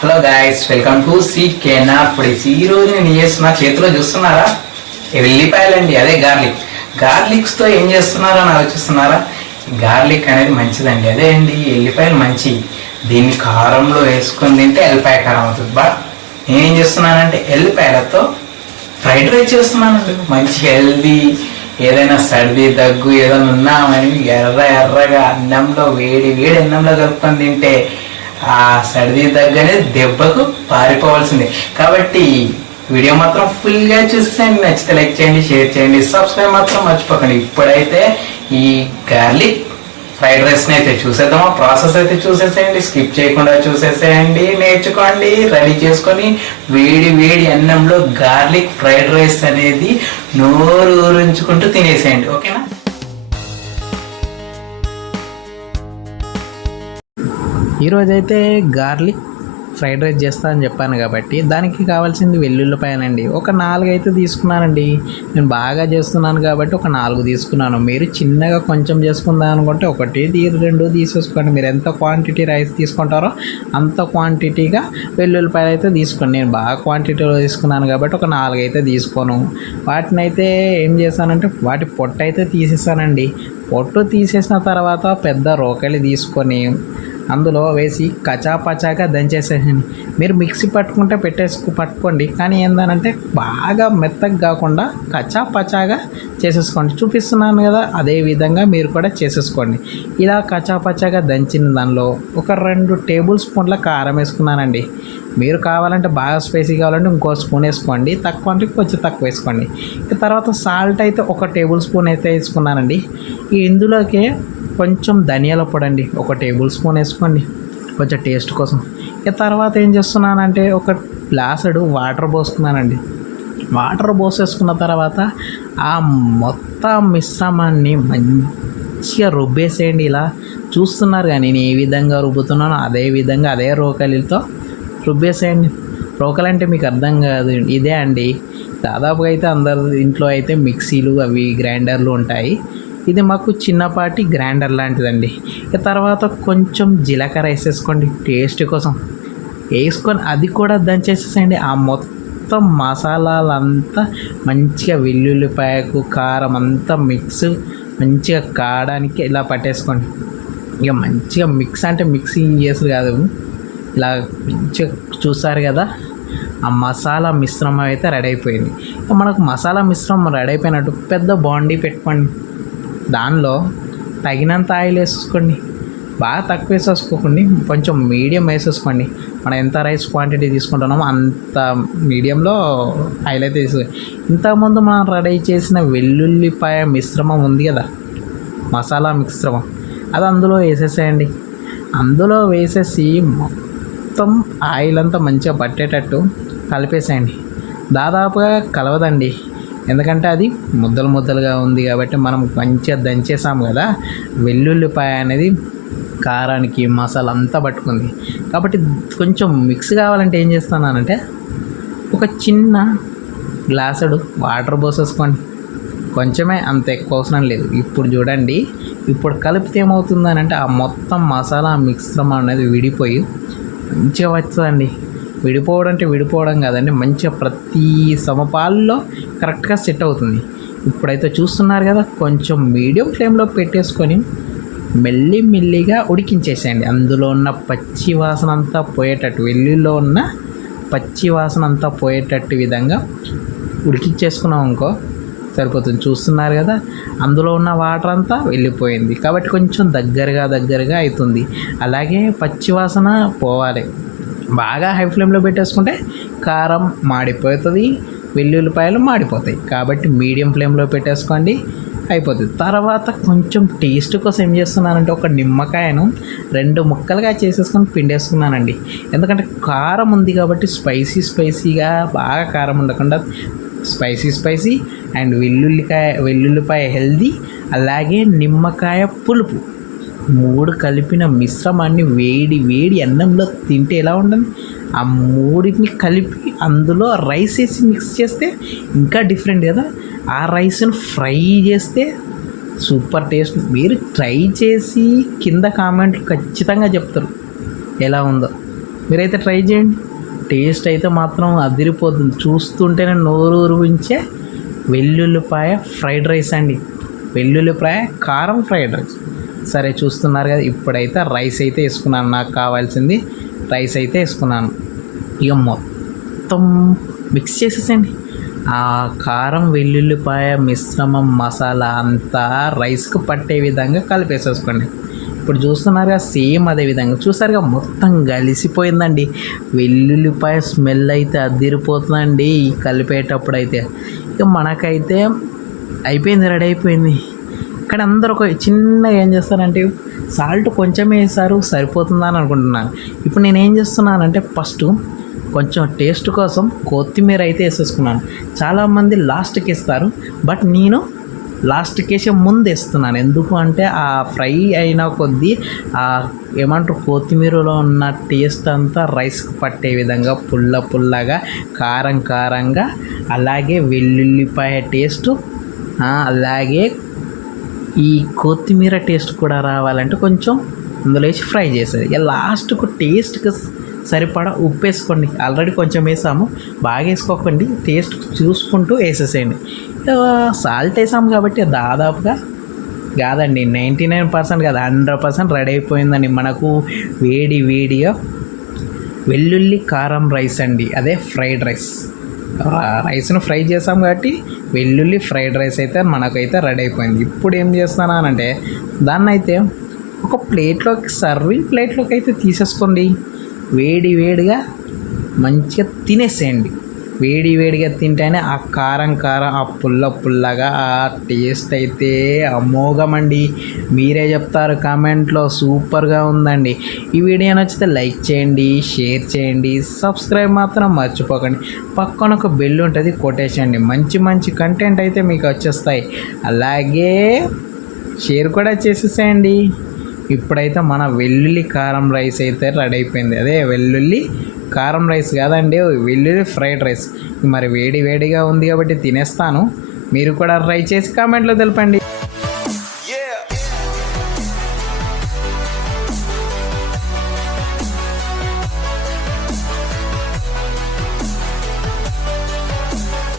Hello guys welcome to C కేనార్ foodies ఈ రోజు నేను చేస్తున్నా? చేతిలో చూస్తున్నారా? వెల్లిపాయలండి అదే గార్లిక్. గార్లిక్స్తో ఏం చేస్తున్నారా అని ఆలోచిస్తున్నారా? గార్లిక్ అనేది మంచిదండి. అదే అండి ఎల్లిపాయలు మంచి. దీన్ని కారంలో వేసుకొని తింటే ఎల్లిపాయ కారం అవుతుంది. బట్ నేనేం చేస్తున్నానంటే ఎల్లిపాయలతో ఫ్రైడ్ రైస్ చేస్తున్నానండి. మంచి హెల్దీ ఏదైనా సర్ది దగ్గు ఏదైనా ఉన్నామని ఎర్ర ఎర్రగా అన్నంలో వేడి వేడి అన్నంలో కలుపుకొని తింటే ఆ సర్ది దగ్గరే దెబ్బకు పారిపోవాల్సిందే. కాబట్టి వీడియో మాత్రం ఫుల్గా చూసేయండి నచ్చితే లైక్ చేయండి షేర్ చేయండి సబ్స్క్రైబ్ మాత్రం మర్చిపోకండి. ఇప్పుడైతే ఈ గార్లిక్ ఫ్రైడ్ రైస్ని అయితే చూసేద్దామా? ప్రాసెస్ అయితే చూసేసేయండి స్కిప్ చేయకుండా చూసేసేయండి నేర్చుకోండి రెడీ చేసుకొని వేడి వేడి అన్నంలో గార్లిక్ ఫ్రైడ్ రైస్ అనేది నోరు ఊరించుకుంటూ తినేసేయండి. ఓకేనా? ఈరోజైతే గార్లిక్ ఫ్రైడ్ రైస్ చేస్తా అని చెప్పాను కాబట్టి దానికి కావాల్సింది వెల్లుల్లిపాయనండి. ఒక నాలుగు అయితే తీసుకున్నానండి. నేను బాగా చేస్తున్నాను కాబట్టి ఒక నాలుగు తీసుకున్నాను. మీరు చిన్నగా కొంచెం చేసుకుందాం అనుకుంటే ఒకటి రెండు తీసేసుకోండి. మీరు ఎంత క్వాంటిటీ రైస్ తీసుకుంటారో అంత క్వాంటిటీగా వెల్లుల్లిపాయలు అయితే తీసుకోండి. నేను బాగా క్వాంటిటీలో తీసుకున్నాను కాబట్టి ఒక నాలుగు అయితే తీసుకోను. వాటిని అయితే ఏం చేశానంటే వాటి పొట్టు అయితే తీసేసానండి. పొట్టు తీసేసిన తర్వాత పెద్ద రోకలి తీసుకొని అందులో వేసి కచాపచాగా దంచేసేయండి మీరు మిక్సీ పట్టుకుంటే పెట్టేసుకు పట్టుకోండి. కానీ ఏందనంటే బాగా మెత్తగా కాకుండా కచాపచాగా చేసేసుకోండి. చూపిస్తున్నాను కదా అదే విధంగా మీరు కూడా చేసేసుకోండి. ఇలా కచాపచాగా దంచిన దానిలో ఒక రెండు టేబుల్ స్పూన్ల కారం వేసుకున్నానండి. మీరు కావాలంటే బాగా స్పైసీ కావాలంటే ఇంకో స్పూన్ వేసుకోండి. తక్కువ అంటే కొంచెం తక్కువ వేసుకోండి. ఇక తర్వాత సాల్ట్ అయితే ఒక టేబుల్ స్పూన్ అయితే వేసుకున్నానండి. ఇందులోకే ఇందులోకి కొంచెం ధనియాల పొడి అండి ఒక టేబుల్ స్పూన్ వేసుకోండి. కొంచెం టేస్ట్ కోసం. ఇక తర్వాత ఏం చేస్తున్నానంటే ఒక గ్లాసుడు వాటర్ పోస్తున్నానండి. వాటర్ పోసేసుకున్న తర్వాత ఆ మొత్తం మిశ్రమాన్ని మంచిగా రుబ్బేసేయండి ఇలా. చూస్తున్నారు కానీ నేను ఏ విధంగా రుబ్బుతున్నానో అదే విధంగా అదే రోకలితో రుబ్బేసేయండి. రోకలు అంటే మీకు అర్థం కాదు. ఇదే అండి. దాదాపుగా అయితే అందరి ఇంట్లో అయితే మిక్సీలు అవి గ్రైండర్లు ఉంటాయి. ఇది మాకు చిన్నపాటి గ్రైండర్ లాంటిదండి. ఇక తర్వాత కొంచెం జీలకర్ర వేసేసుకోండి టేస్ట్ కోసం. వేసుకొని అది కూడా దంచేసేసండి ఆ మొత్తం మసాలాలంతా మంచిగా వెల్లుల్లిపాయకు కారం అంతా మిక్స్ మంచిగా కాడానికి ఇలా పట్టేసుకోండి. ఇక మంచిగా మిక్స్ అంటే మిక్సింగ్ చేసారు కాదు. ఇలా మంచిగా చూసారు కదా ఆ మసాలా మిశ్రమం అయితే రెడీ అయిపోయింది. ఇక మనకు మసాలా మిశ్రమం రెడీ అయిపోయినట్టు పెద్ద బాండీ పెట్టుకోండి. దానిలో తగినంత ఆయిల్ వేసేసుకోండి. బాగా తక్కువ వేసేసుకోకండి. కొంచెం మీడియం వేసేసుకోండి. మనం ఎంత రైస్ క్వాంటిటీ తీసుకుంటున్నామో అంత మీడియంలో ఆయిల్ అయితే వేసుకోండి ఇంతకుముందు మనం రెడీ చేసిన వెల్లుల్లిపాయ మిశ్రమం ఉంది కదా. మసాలా మిశ్రమం. అది అందులో వేసేసేయండి. అందులో వేసేసి మొత్తం ఆయిల్ అంతా మంచిగా పట్టేటట్టు కలిపేసేయండి. దాదాపుగా కలవదండి. ఎందుకంటే అది ముద్దలు ముద్దలుగా ఉంది కాబట్టి మనం మంచిగా దంచేసాము కదా. వెల్లుల్లిపాయ అనేది కారానికి మసాలా అంతా పట్టుకుంది. కాబట్టి కొంచెం మిక్స్ కావాలంటే ఏం చేస్తున్నానంటే ఒక చిన్న గ్లాసుడు వాటర్ పోసేసుకోండి. కొంచెమే అంత ఎక్కువ అవసరం లేదు. ఇప్పుడు చూడండి ఇప్పుడు కలిపితే ఏమవుతుందని అంటే ఆ మొత్తం మసాలా మిశ్రమం అనేది విడిపోయి మంచిగా వస్తుందండి విడిపోవడం అంటే విడిపోవడం కాదండి మంచిగా ప్రతి సమపాల్లో కరెక్ట్గా సెట్ అవుతుంది. ఇప్పుడైతే చూస్తున్నారు కదా కొంచెం మీడియం ఫ్లేమ్లో పెట్టేసుకొని మెల్లి మెల్లిగా ఉడికించేసేయండి. అందులో ఉన్న పచ్చి వాసన అంతా పోయేటట్టు వెల్లుల్లో ఉన్న పచ్చి వాసన అంతా పోయేటట్టు విధంగా ఉడికించేసుకున్నాం అనుకో సరిపోతుంది. చూస్తున్నారు కదా అందులో ఉన్న వాటర్ అంతా వెళ్ళిపోయింది. కాబట్టి కొంచెం దగ్గరగా దగ్గరగా అవుతుంది. అలాగే పచ్చి వాసన పోవాలి. బాగా హై ఫ్లేమ్లో పెట్టేసుకుంటే కారం మాడిపోతుంది వెల్లుల్లిపాయలు మాడిపోతాయి. కాబట్టి మీడియం ఫ్లేమ్లో పెట్టేసుకోండి అయిపోతుంది. తర్వాత కొంచెం టేస్ట్ కోసం ఏం చేస్తున్నానంటే ఒక నిమ్మకాయను రెండు ముక్కలుగా చేసేసుకొని పిండేసుకున్నానండి. ఎందుకంటే కారం ఉంది కాబట్టి స్పైసీ స్పైసీగా బాగా కారం ఉండకుండా స్పైసీ స్పైసీ అండ్ వెల్లుల్లికాయ వెల్లుల్లిపాయ హెల్దీ అలాగే నిమ్మకాయ పులుపు. మూడు కలిపిన మిశ్రమాన్ని వేడి వేడి అన్నంలో తింటే ఎలా ఉంటుంది ఆ మూడింటిని కలిపి అందులో రైస్ వేసి మిక్స్ చేస్తే ఇంకా డిఫరెంట్ కదా. ఆ రైస్ని ఫ్రై చేస్తే సూపర్ టేస్ట్. మీరు ట్రై చేసి కింద కామెంట్లు ఖచ్చితంగా చెప్తారు. ఎలా ఉందో. మీరైతే ట్రై చేయండి. టేస్ట్ అయితే మాత్రం అదిరిపోతుంది. చూస్తుంటేనే నోరు ఊరించే వెల్లుల్లిపాయ ఫ్రైడ్ రైస్ అండి. వెల్లుల్లిపాయ కారం ఫ్రైడ్ రైస్. సరే చూస్తున్నారు కదా ఇప్పుడైతే రైస్ అయితే వేసుకున్నాను. నాకు కావాల్సింది రైస్ అయితే వేసుకున్నాను. ఇక మొత్తం మిక్స్ చేసేసండి ఆ కారం వెల్లుల్లిపాయ మిశ్రమం మసాలా అంతా రైస్కు పట్టే విధంగా కలిపేసేసుకోండి. ఇప్పుడు చూస్తున్నారుగా సేమ్ అదే విధంగా. చూసారుగా మొత్తం కలిసిపోయిందండి. వెల్లుల్లిపాయ స్మెల్ అయితే అదిరిపోతుందండి కలిపేటప్పుడు అయితే ఇక మనకైతే అయిపోయింది రెడీ అయిపోయింది. ఇక్కడ అందరూ ఒక చిన్నగా ఏం చేస్తారంటే సాల్ట్ కొంచెం వేసారు సరిపోతుందా అని అనుకుంటున్నాను ఇప్పుడు నేను ఏం చేస్తున్నానంటే ఫస్ట్ కొంచెం టేస్ట్ కోసం కొత్తిమీర అయితే వేసేసుకున్నాను. చాలామంది లాస్ట్కి ఇస్తారు బట్ నేను లాస్ట్కి వేసే ముందు వేస్తున్నాను. ఎందుకు అంటే ఆ ఫ్రై అయిన కొద్దీ ఆ ఏమంటారు కొత్తిమీరలో ఉన్న టేస్ట్ అంతా రైస్కి పట్టే విధంగా పుల్ల పుల్లగా కారం కారంగా అలాగే వెల్లుల్లిపాయ టేస్ట్ అలాగే ఈ కొత్తిమీర టేస్ట్ కూడా రావాలంటే కొంచెం అందులో వేసి ఫ్రై చేసేది. ఇక లాస్ట్కు టేస్ట్కి సరిపడా ఉప్పు వేసుకోండి. ఆల్రెడీ కొంచెం వేసాము. బాగా వేసుకోకండి. టేస్ట్ చూసుకుంటూ వేసేసేయండి. సాల్ట్ వేసాము కాబట్టి దాదాపుగా కాదండి నైంటీ నైన్ పర్సెంట్ కాదు హండ్రెడ్ పర్సెంట్ రెడీ అయిపోయిందండి. మనకు వేడి వేడిగా వెల్లుల్లి కారం రైస్ అండి. అదే ఫ్రైడ్ రైస్ రైస్ను ఫ్రై చేసాం కాబట్టి వెల్లుల్లి ఫ్రైడ్ రైస్ అయితే మనకైతే రెడీ అయిపోయింది. ఇప్పుడు ఏం చేస్తున్నానంటే దాన్ని అయితే ఒక ప్లేట్లోకి సర్వింగ్ ప్లేట్లోకి అయితే తీసేసుకోండి. వేడి వేడిగా మంచిగా తినేసేయండి. వేడి వేడిగా తింటేనే ఆ కారం కారం ఆ పుల్ల పుల్లగా ఆ టేస్ట్ అయితే అమోఘమండి. మీరే చెప్తారు కామెంట్లో సూపర్గా ఉందండి. ఈ వీడియో నచ్చితే లైక్ చేయండి షేర్ చేయండి సబ్స్క్రైబ్ మాత్రం మర్చిపోకండి. పక్కన ఒక బెల్ ఉంటుంది కొట్టేసేయండి. మంచి మంచి కంటెంట్ అయితే మీకు వచ్చేస్తాయి. అలాగే షేర్ కూడా చేసేసేయండి. ఇప్పుడైతే మన వెల్లుల్లి కారం రైస్ అయితే రెడీ అయిపోయింది. అదే వెల్లుల్లి కారం రైస్ కాదండి వెల్లుల్లి ఫ్రైడ్ రైస్. మరి వేడి వేడిగా ఉంది కాబట్టి తినేస్తాను. మీరు కూడా ట్రై చేసి కామెంట్లో తెలపండి.